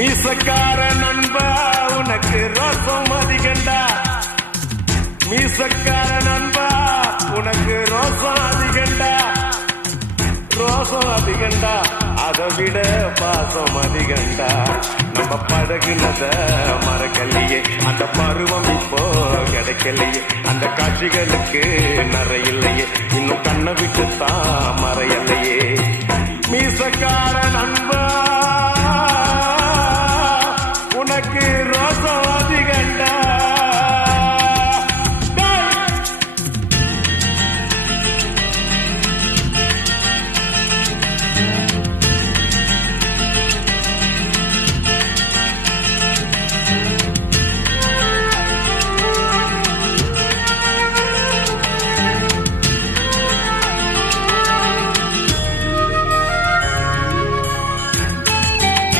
மீசக்கார நண்பா உனக்கு ரோசம் அதிகண்டா. மீசக்கார நண்பா உனக்கு ரோசம் அதிகண்டா. ரோசம் அதிகண்டா அதை விட பாசம் அதிகண்டா. நம்ம பழகுனத மறக்கலையே, அந்த பருவம் இப்போ கிடைக்கலையே. அந்த காட்சிகளுக்கு நிறையில்லையே, இன்னும் கண்ணை விட்டுத்தான் மறையலையே. மீசக்கார நண்பா